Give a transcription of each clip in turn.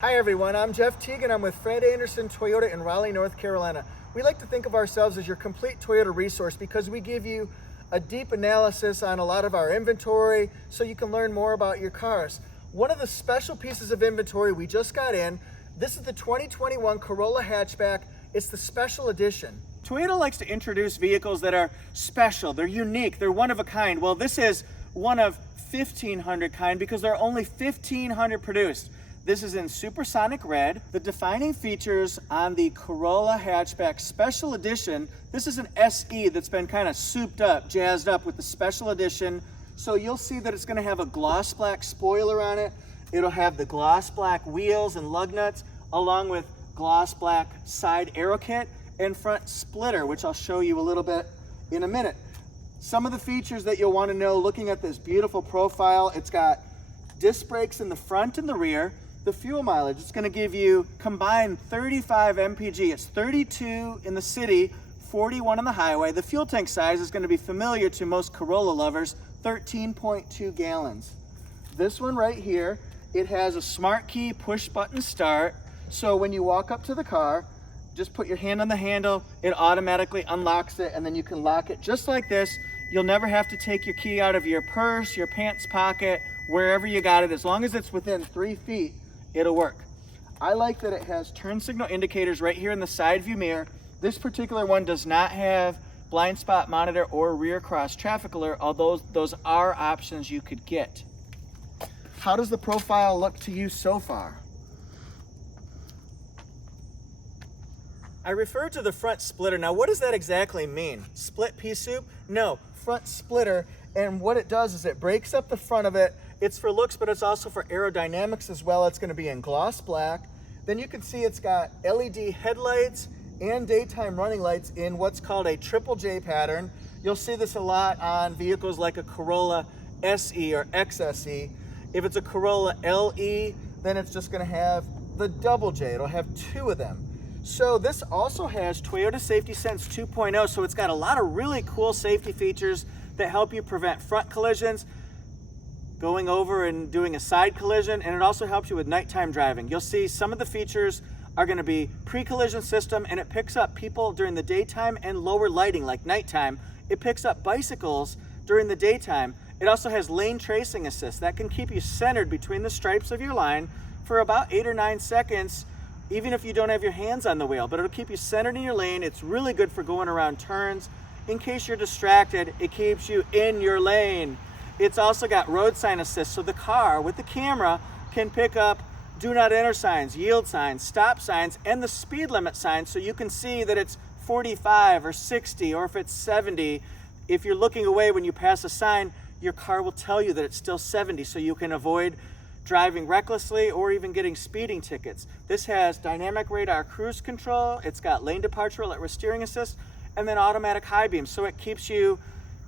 Hi everyone, I'm Jeff Teague and I'm with Fred Anderson Toyota in Raleigh, North Carolina. We like to think of ourselves as your complete Toyota resource because we give you a deep analysis on a lot of our inventory so you can learn more about your cars. One of the special pieces of inventory we just got in, this is the 2021 Corolla Hatchback. It's the special edition. Toyota likes to introduce vehicles that are special, they're unique, they're one of a kind. Well, this is one of 1,500 kind because there are only 1,500 produced. This is in supersonic red. The defining features on the Corolla Hatchback Special Edition, this is an SE that's been kind of souped up, jazzed up with the Special Edition. So you'll see that it's going to have a gloss black spoiler on it. It'll have the gloss black wheels and lug nuts, along with gloss black side aero kit and front splitter, which I'll show you a little bit in a minute. Some of the features that you'll want to know looking at this beautiful profile, it's got disc brakes in the front and the rear. The fuel mileage, it's going to give you combined 35 mpg. It's 32 in the city, 41 on the highway. The fuel tank size is going to be familiar to most Corolla lovers, 13.2 gallons. This one right here, it has a smart key push button start. So when you walk up to the car, just put your hand on the handle, it automatically unlocks it, and then you can lock it just like this. You'll never have to take your key out of your purse, your pants pocket, wherever you got it. As long as it's within 3 feet, it'll work. I like that it has turn signal indicators right here in the side view mirror. This particular one does not have blind spot monitor or rear cross traffic alert, although those are options you could get. How does the profile look to you so far? I refer to the front splitter. Now, what does that exactly mean? Split pea soup? No, front splitter. And what it does is it breaks up the front of it. It's for looks, but it's also for aerodynamics as well. It's going to be in gloss black. Then you can see it's got LED headlights and daytime running lights in what's called a triple J pattern. You'll see this a lot on vehicles like a Corolla SE or XSE. If it's a Corolla LE, then it's just going to have the double J. It'll have two of them. So this also has Toyota Safety Sense 2.0, so it's got a lot of really cool safety features that help you prevent front collisions, going over and doing a side collision, and it also helps you with nighttime driving. You'll see some of the features are going to be pre-collision system, and it picks up people during the daytime and lower lighting like nighttime. It picks up bicycles during the daytime. It also has lane tracing assist that can keep you centered between the stripes of your line for about 8 or 9 seconds, even if you don't have your hands on the wheel, but it'll keep you centered in your lane. It's really good for going around turns. In case you're distracted, it keeps you in your lane. It's also got road sign assist, so the car with the camera can pick up do not enter signs, yield signs, stop signs, and the speed limit signs, so you can see that it's 45 or 60, or if it's 70. If you're looking away when you pass a sign, your car will tell you that it's still 70, so you can avoid driving recklessly or even getting speeding tickets. This has dynamic radar cruise control, it's got lane departure alert with steering assist, and then automatic high beams, so it keeps you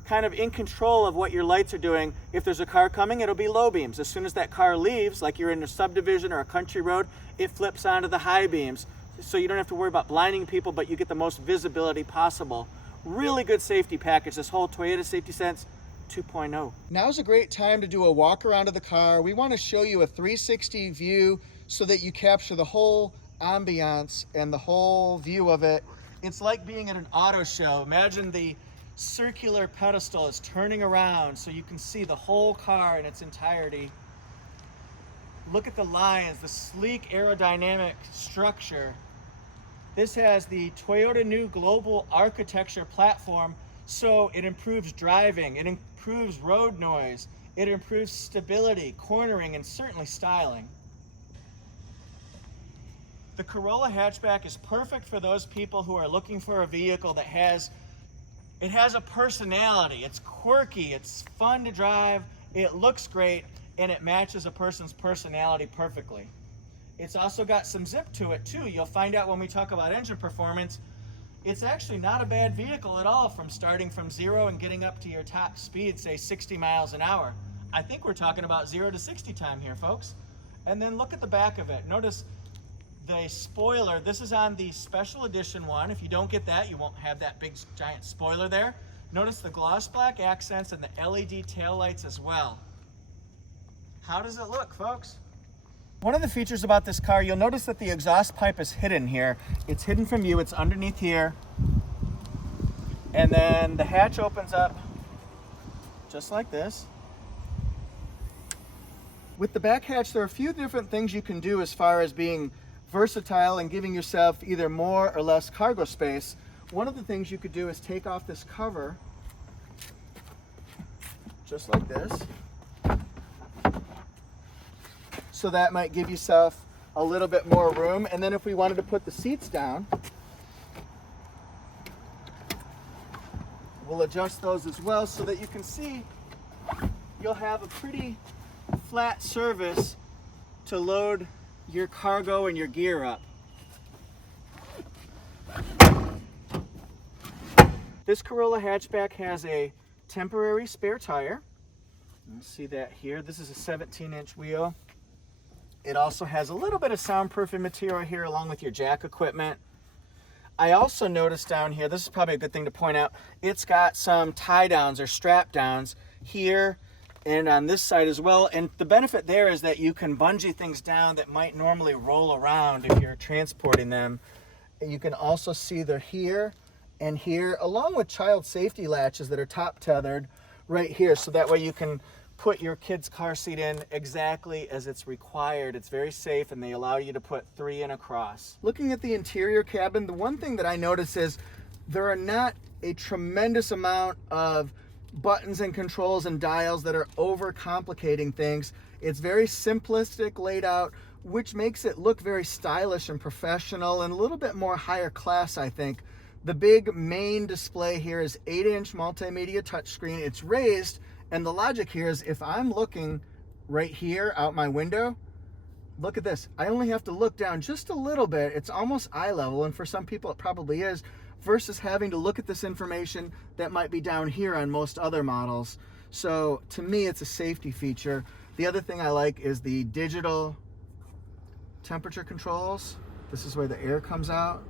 kind of in control of what your lights are doing. If there's a car coming, it'll be low beams. As soon as that car leaves, like you're in a subdivision or a country road, it flips onto the high beams. So you don't have to worry about blinding people, but you get the most visibility possible. Really good safety package, this whole Toyota Safety Sense 2.0. Now's a great time to do a walk around of the car. We want to show you a 360 view so that you capture the whole ambiance and the whole view of it. It's like being at an auto show. Imagine the circular pedestal is turning around so you can see the whole car in its entirety. Look at the lines, the sleek aerodynamic structure. This has the Toyota new global architecture platform, so it improves driving, it improves road noise, it improves stability, cornering, and certainly styling. The Corolla Hatchback is perfect for those people who are looking for a vehicle that has a personality. It's quirky, it's fun to drive, it looks great, and it matches a person's personality perfectly. It's also got some zip to it too. You'll find out when we talk about engine performance. It's actually not a bad vehicle at all, from starting from 0 and getting up to your top speed, say 60 miles an hour. I think we're talking about 0 to 60 time here, folks. And then look at the back of it. Notice the spoiler. This is on the special edition one. If you don't get that, you won't have that big giant spoiler there. Notice the gloss black accents and the LED taillights as well. How does it look, folks? One of the features about this car, you'll notice that the exhaust pipe is hidden here. It's hidden from you, it's underneath here. And then the hatch opens up just like this. With the back hatch, there are a few different things you can do as far as being versatile and giving yourself either more or less cargo space. One of the things you could do is take off this cover, just like this. So that might give yourself a little bit more room. And then if we wanted to put the seats down, we'll adjust those as well so that you can see you'll have a pretty flat surface to load your cargo and your gear up. This Corolla hatchback has a temporary spare tire. You'll see that here. This is a 17-inch wheel. It also has a little bit of soundproofing material here along with your jack equipment. I also noticed down here, this is probably a good thing to point out, it's got some tie downs or strap downs here and on this side as well. And the benefit there is that you can bungee things down that might normally roll around if you're transporting them. And you can also see they're here and here, along with child safety latches that are top tethered right here. So that way you can put your kid's car seat in exactly as it's required. It's very safe, and they allow you to put 3 in across. Looking at the interior cabin, the one thing that I notice is there are not a tremendous amount of buttons and controls and dials that are over complicating things. It's very simplistic laid out, which makes it look very stylish and professional and a little bit more higher class, I think. The big main display here is 8-inch multimedia touchscreen. It's raised, and the logic here is if I'm looking right here out my window, look at this. I only have to look down just a little bit. It's almost eye level, and for some people it probably is, versus having to look at this information that might be down here on most other models. So to me, it's a safety feature. The other thing I like is the digital temperature controls. This is where the air comes out.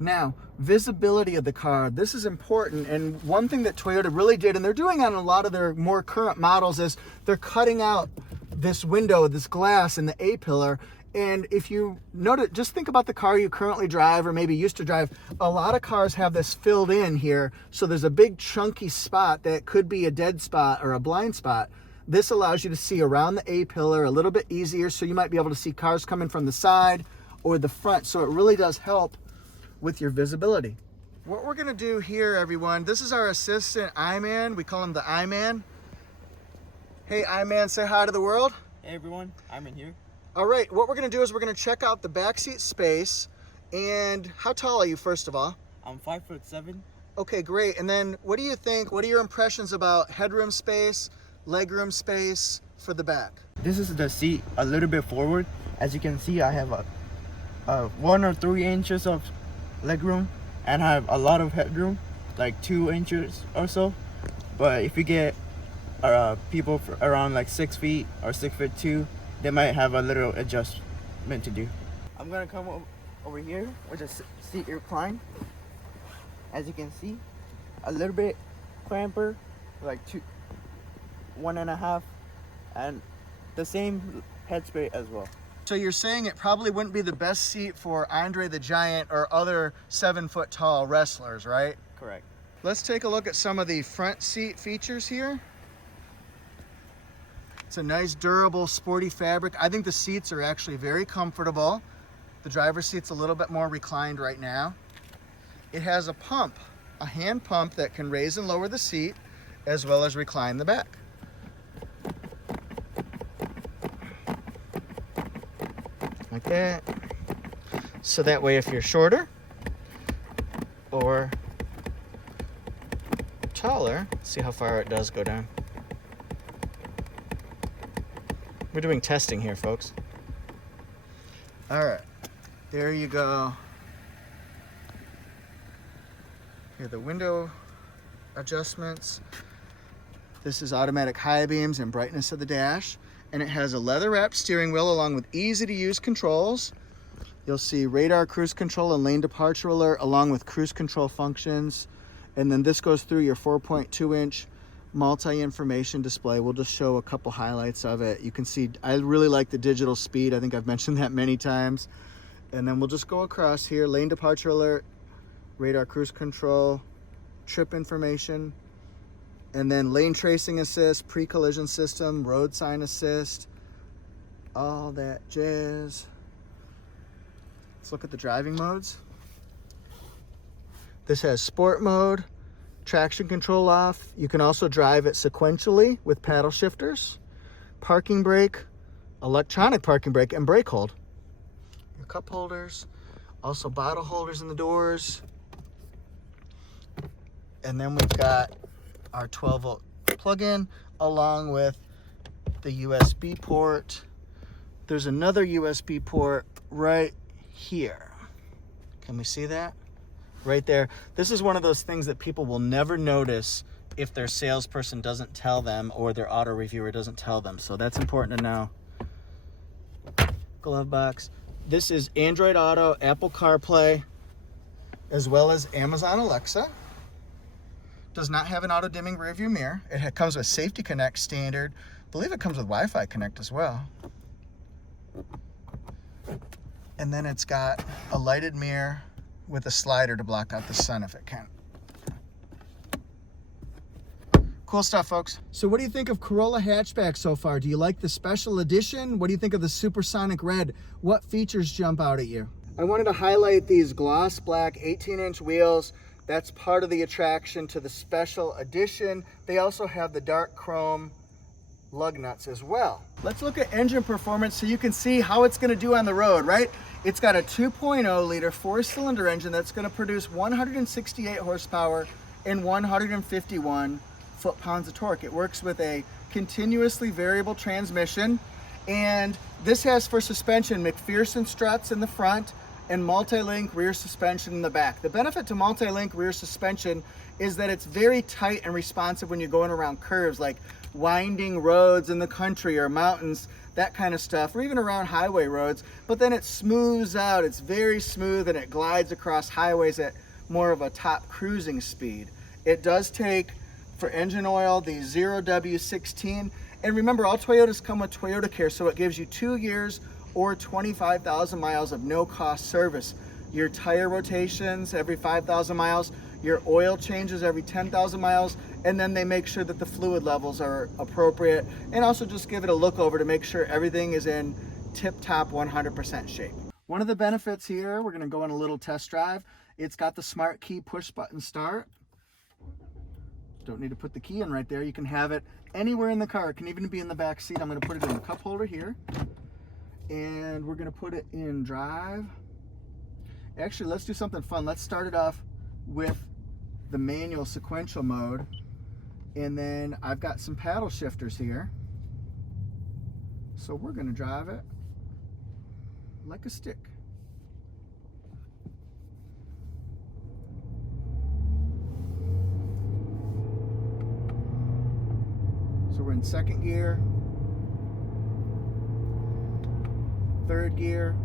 Now, visibility of the car, this is important, and one thing that Toyota really did, and they're doing on a lot of their more current models, is they're cutting out this window, this glass in the A-pillar. And if you notice, just think about the car you currently drive or maybe used to drive. A lot of cars have this filled in here, so there's a big chunky spot that could be a dead spot or a blind spot. This allows you to see around the A-pillar a little bit easier, so you might be able to see cars coming from the side or the front, so it really does help with your visibility. What we're gonna do here, everyone, this is our assistant I-Man. We call him the I-Man. Hey, I-Man, say hi to the world. Hey everyone, I'm in here. All right, what we're gonna do is we're gonna check out the backseat space. And how tall are you, first of all? I'm 5'7". Okay, great. And then what do you think, what are your impressions about headroom space, legroom space for the back? This is the seat a little bit forward. As you can see, I have a 1 or 3 inches of legroom, and I have a lot of headroom, like 2 inches or so. But if you get people around like 6 feet or 6'2", they might have a little adjustment to do. I'm gonna come over here with a seat recline. As you can see, a little bit cramper, like 1.5, and the same head space as well. So you're saying it probably wouldn't be the best seat for Andre the Giant or other 7-foot tall wrestlers, right? Correct. Let's take a look at some of the front seat features here. It's a nice, durable, sporty fabric. I think the seats are actually very comfortable. The driver's seat's a little bit more reclined right now. It has a pump, a hand pump that can raise and lower the seat, as well as recline the back. Like that. So that way, if you're shorter or taller, see how far it does go down. We're doing testing here, folks. All right, there you go. Here are the window adjustments. This is automatic high beams and brightness of the dash. And it has a leather-wrapped steering wheel along with easy-to-use controls. You'll see radar cruise control and lane departure alert along with cruise control functions. And then this goes through your 4.2-inch multi-information display. We'll just show a couple highlights of it. You can see I really like the digital speed. I think I've mentioned that many times. And then we'll just go across here. Lane departure alert, radar cruise control, trip information, and then lane tracing assist, pre-collision system, road sign assist, all that jazz. Let's look at the driving modes. This has sport mode, traction control off. You can also drive it sequentially with paddle shifters, parking brake, electronic parking brake, and brake hold. Your cup holders, also bottle holders in the doors. And then we've got our 12-volt plug-in along with the USB port. There's another USB port right here. Can we see that? Right there. This is one of those things that people will never notice if their salesperson doesn't tell them or their auto reviewer doesn't tell them. So that's important to know. Glove box. This is Android Auto, Apple CarPlay, as well as Amazon Alexa. Does not have an auto dimming rear view mirror. It comes with Safety Connect standard. I believe it comes with Wi-Fi Connect as well. And then it's got a lighted mirror with a slider to block out the sun if it can. Cool stuff, folks. So what do you think of Corolla Hatchback so far? Do you like the special edition? What do you think of the Supersonic Red? What features jump out at you? I wanted to highlight these gloss black 18-inch wheels. That's part of the attraction to the special edition. They also have the dark chrome lug nuts as well. Let's look at engine performance so you can see how it's going to do on the road, right? It's got a 2.0 liter 4-cylinder engine that's going to produce 168 horsepower and 151 foot-pounds of torque. It works with a continuously variable transmission, and this has for suspension McPherson struts in the front and multi-link rear suspension in the back. The benefit to multi-link rear suspension is that it's very tight and responsive when you're going around curves like winding roads in the country or mountains, that kind of stuff, or even around highway roads. But then it smooths out, it's very smooth, and it glides across highways at more of a top cruising speed. It does take, for engine oil, the 0W16, and remember, all Toyotas come with Toyota Care, so it gives you 2 years or 25,000 miles of no-cost service. Your tire rotations every 5,000 miles, your oil changes every 10,000 miles, and then they make sure that the fluid levels are appropriate, and also just give it a look over to make sure everything is in tip-top 100% shape. One of the benefits here, we're gonna go on a little test drive. It's got the smart key push button start. Don't need to put the key in right there. You can have it anywhere in the car. It can even be in the back seat. I'm gonna put it in the cup holder here. And we're gonna put it in drive. Actually, let's do something fun. Let's start it off with the manual sequential mode. And then I've got some paddle shifters here. So we're gonna drive it like a stick. So we're in second gear, third gear,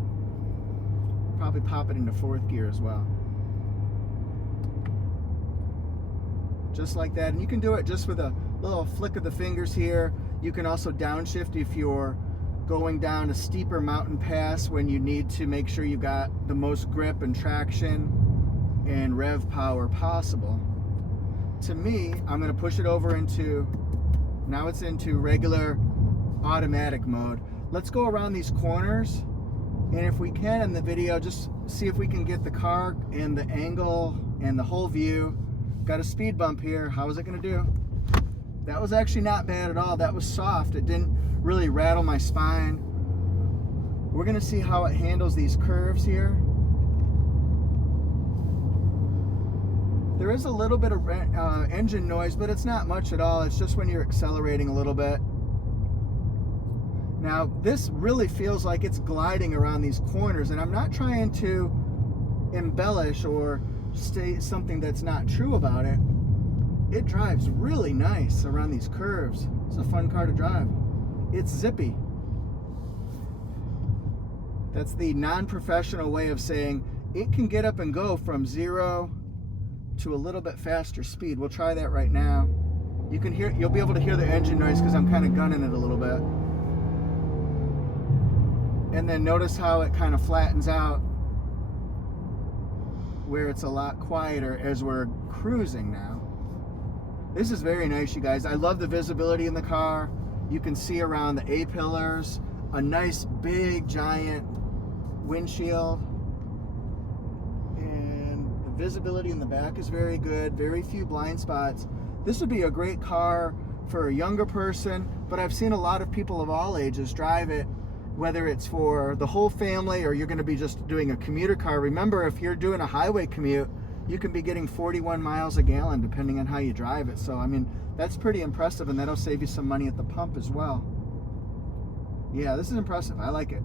probably pop it into fourth gear as well. Just like that, and you can do it just with a little flick of the fingers here. You can also downshift if you're going down a steeper mountain pass when you need to make sure you got the most grip and traction and rev power possible. To me, I'm gonna push it over into, now it's into regular automatic mode. Let's go around these corners, and if we can in the video, just see if we can get the car and the angle and the whole view. Got a speed bump here. How is it gonna do? That was actually not bad at all. That was soft. It didn't really rattle my spine. We're gonna see how it handles these curves here. There is a little bit of engine noise, but it's not much at all. It's just when you're accelerating a little bit. Now, this really feels like it's gliding around these corners, and I'm not trying to embellish or state something that's not true about it. It drives really nice around these curves. It's a fun car to drive. It's zippy. That's the non-professional way of saying it can get up and go from 0 to a little bit faster speed. We'll try that right now. You'll be able to hear the engine noise because I'm kind of gunning it a little bit. And then notice how it kind of flattens out where it's a lot quieter as we're cruising now. This is very nice, you guys. I love the visibility in the car. You can see around the A-pillars, a nice big giant windshield, and the visibility in the back is very good, very few blind spots. This would be a great car for a younger person, but I've seen a lot of people of all ages drive it, whether it's for the whole family or you're going to be just doing a commuter car. Remember, if you're doing a highway commute, you can be getting 41 miles a gallon depending on how you drive it. So I mean, that's pretty impressive, and that'll save you some money at the pump as well. Yeah, this is impressive. I like it.